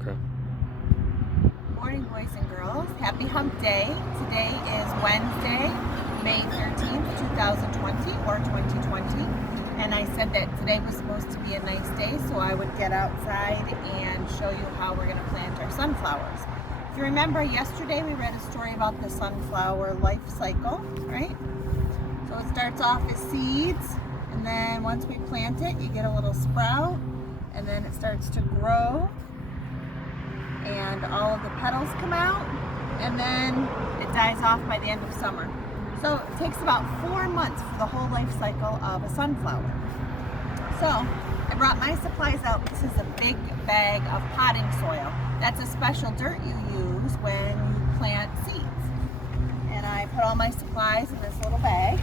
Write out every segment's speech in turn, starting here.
Okay. Morning, boys and girls. Happy Hump Day. Today is Wednesday, May 13th, 2020 or 2020. And I said that today was supposed to be a nice day, so I would get outside and show you how we're going to plant our sunflowers. If you remember, yesterday we read a story about the sunflower life cycle, right? So it starts off as seeds, and then once we plant it, you get a little sprout, and then it starts to grow, and all of the petals come out, and then it dies off by the end of summer. So it takes about 4 months for the whole life cycle of a sunflower. So I brought my supplies out. This is a big bag of potting soil. That's a special dirt you use when you plant seeds. And I put all my supplies in this little bag.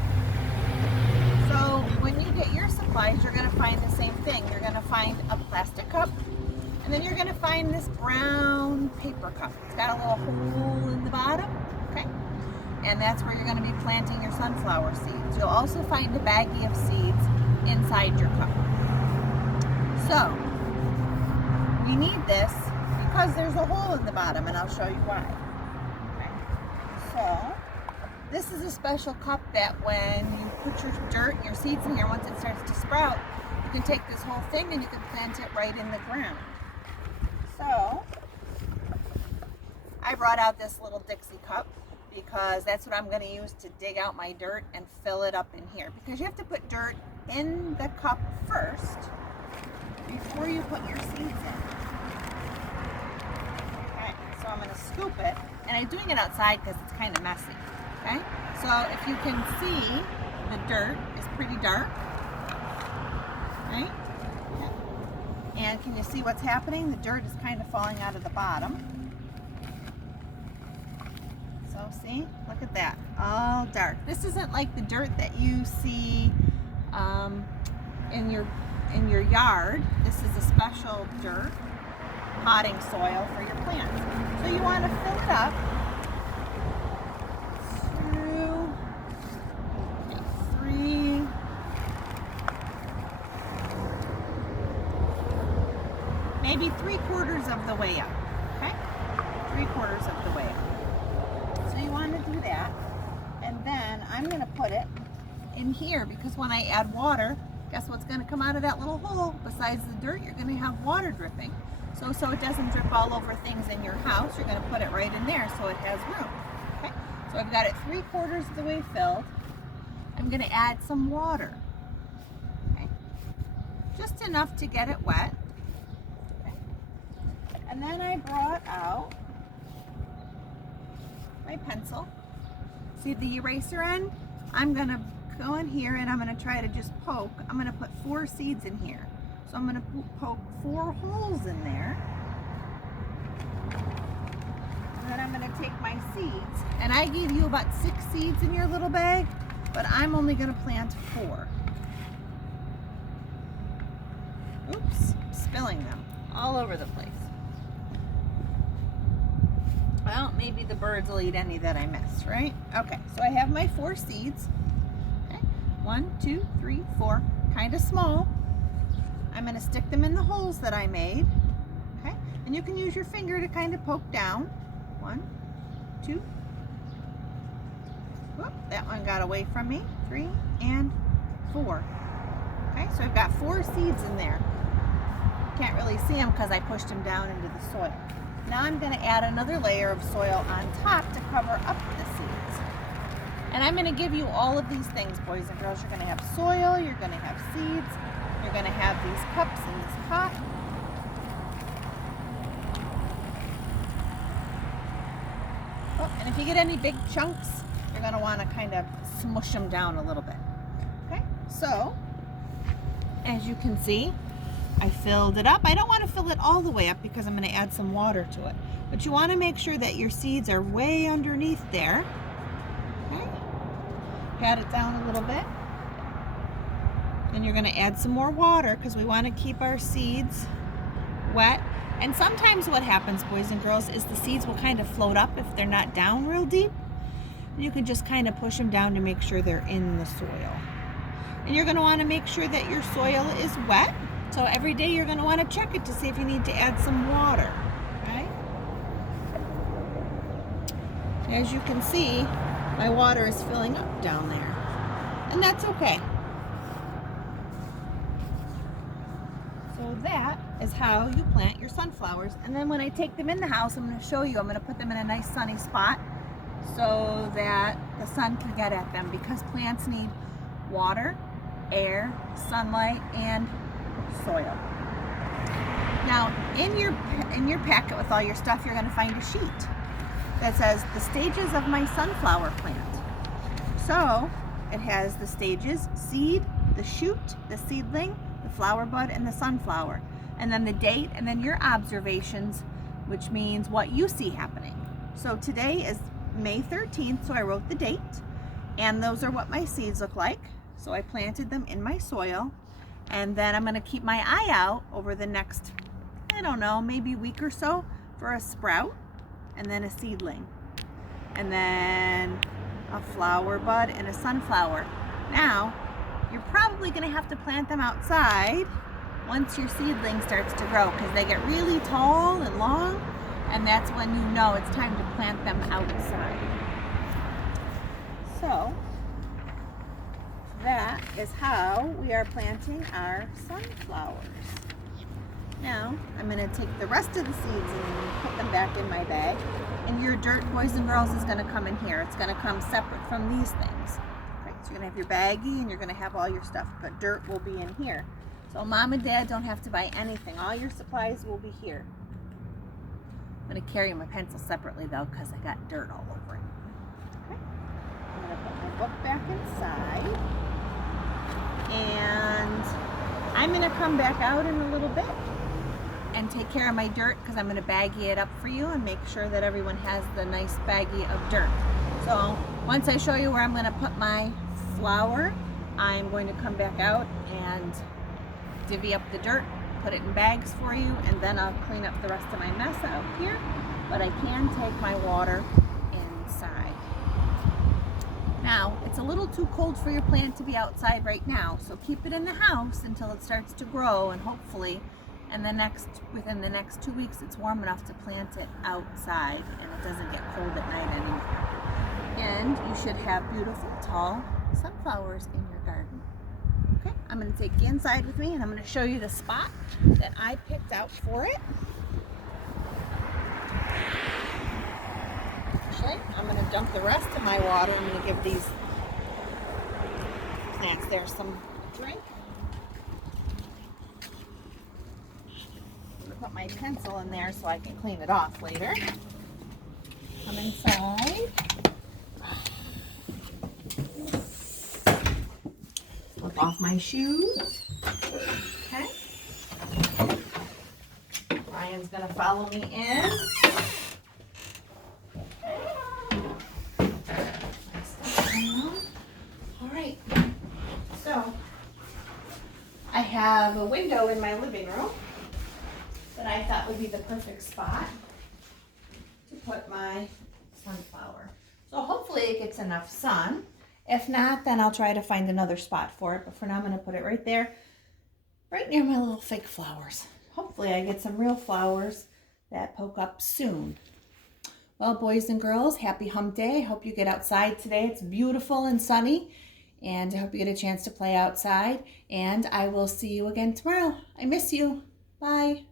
So when you get your supplies, you're going to find the same thing. You're going to find a plastic cup, and then you're going to find this brown paper cup. It's got a little hole in the bottom, okay? And that's where you're going to be planting your sunflower seeds. You'll also find a baggie of seeds inside your cup. So, we need this because there's a hole in the bottom, and I'll show you why. Okay. So, this is a special cup that when you put your dirt, your seeds in here, once it starts to sprout, you can take this whole thing and you can plant it right in the ground. So, I brought out this little Dixie cup because that's what I'm going to use to dig out my dirt and fill it up in here. Because you have to put dirt in the cup first before you put your seeds in. Okay, so I'm going to scoop it, and I'm doing it outside because it's kind of messy. Okay, so if you can see, the dirt is pretty dark, right? And can you see what's happening? The dirt is kind of falling out of the bottom. So see, look at that, all dark. This isn't like the dirt that you see in your yard. This is a special dirt, potting soil for your plants. So you want to fill it up to 3. Maybe 3/4 of the way up, okay? 3/4 of the way up. So you want to do that, and then I'm going to put it in here because when I add water, guess what's going to come out of that little hole? Besides the dirt, you're going to have water dripping. So it doesn't drip all over things in your house, you're going to put it right in there so it has room, okay? So I've got it 3/4 of the way filled. I'm going to add some water, okay? Just enough to get it wet. And then I brought out my pencil. See the eraser end? I'm going to go in here and I'm going to try to just poke. I'm going to put 4 seeds in here. So I'm going to poke 4 holes in there. And then I'm going to take my seeds. And I gave you about 6 seeds in your little bag, but I'm only going to plant 4. Oops, spilling them all over the place. Well, maybe the birds will eat any that I miss, right? Okay, so I have my 4 seeds. Okay, 1, 2, 3, 4, kind of small. I'm going to stick them in the holes that I made. Okay, and you can use your finger to kind of poke down. 1, 2. Whoop, that one got away from me. 3 and 4. Okay, so I've got 4 seeds in there. Can't really see them because I pushed them down into the soil. Now I'm going to add another layer of soil on top to cover up the seeds. And I'm going to give you all of these things, boys and girls. You're going to have soil, you're going to have seeds, you're going to have these cups in this pot. Oh, and if you get any big chunks, you're going to want to kind of smush them down a little bit. Okay, so as you can see, I filled it up. I don't want to fill it all the way up because I'm going to add some water to it. But you want to make sure that your seeds are way underneath there. Okay. Pat it down a little bit. And you're going to add some more water because we want to keep our seeds wet. And sometimes what happens, boys and girls, is the seeds will kind of float up if they're not down real deep. And you can just kind of push them down to make sure they're in the soil. And you're going to want to make sure that your soil is wet. So every day you're going to want to check it to see if you need to add some water. As you can see, my water is filling up down there, and that's okay. So that is how you plant your sunflowers. And then when I take them in the house, I'm going to show you. I'm going to put them in a nice sunny spot so that the sun can get at them, because plants need water, air, sunlight, and soil. Now, in your packet with all your stuff, you're going to find a sheet that says the stages of my sunflower plant. So it has the stages: seed, the shoot, the seedling, the flower bud, and the sunflower. And then the date, and then your observations, which means what you see happening. So today is May 13th, so I wrote the date, and those are what my seeds look like. So I planted them in my soil, and then I'm going to keep my eye out over the next, I don't know, maybe week or so for a sprout, and then a seedling, and then a flower bud and a sunflower. Now, you're probably going to have to plant them outside once your seedling starts to grow, because they get really tall and long, and that's when you know it's time to plant them outside. So that is how we are planting our sunflowers. Now I'm going to take the rest of the seeds and put them back in my bag. And your dirt, boys and girls, is going to come in here. It's going to come separate from these things. Okay, so you're going to have your baggie and you're going to have all your stuff, but dirt will be in here. So Mom and Dad don't have to buy anything. All your supplies will be here. I'm going to carry my pencil separately though, because I got dirt all over it. Okay. I'm going to put my book back inside. And I'm going to come back out in a little bit and take care of my dirt, because I'm going to baggie it up for you and make sure that everyone has the nice baggie of dirt. So once I show you where I'm going to put my flour, I'm going to come back out and divvy up the dirt, put it in bags for you, and then I'll clean up the rest of my mess out here. But I can take my water inside. Now, it's a little too cold for your plant to be outside right now, so keep it in the house until it starts to grow, and hopefully within the next 2 weeks it's warm enough to plant it outside and it doesn't get cold at night anymore. And you should have beautiful tall sunflowers in your garden. Okay, I'm going to take you inside with me and I'm going to show you the spot that I picked out for it. Actually, I'm going to dump the rest of my water. I'm going to give these plants there some drink. I'm going to put my pencil in there so I can clean it off later. Come inside. Flip off my shoes. Okay. Ryan's going to follow me in. All right, so I have a window in my living room that I thought would be the perfect spot to put my sunflower. So hopefully it gets enough sun. If not, then I'll try to find another spot for it. But for now, I'm going to put it right there, right near my little fake flowers. Hopefully I get some real flowers that poke up soon. Well, boys and girls, happy hump day. I hope you get outside today. It's beautiful and sunny, and I hope you get a chance to play outside, and I will see you again tomorrow. I miss you. Bye.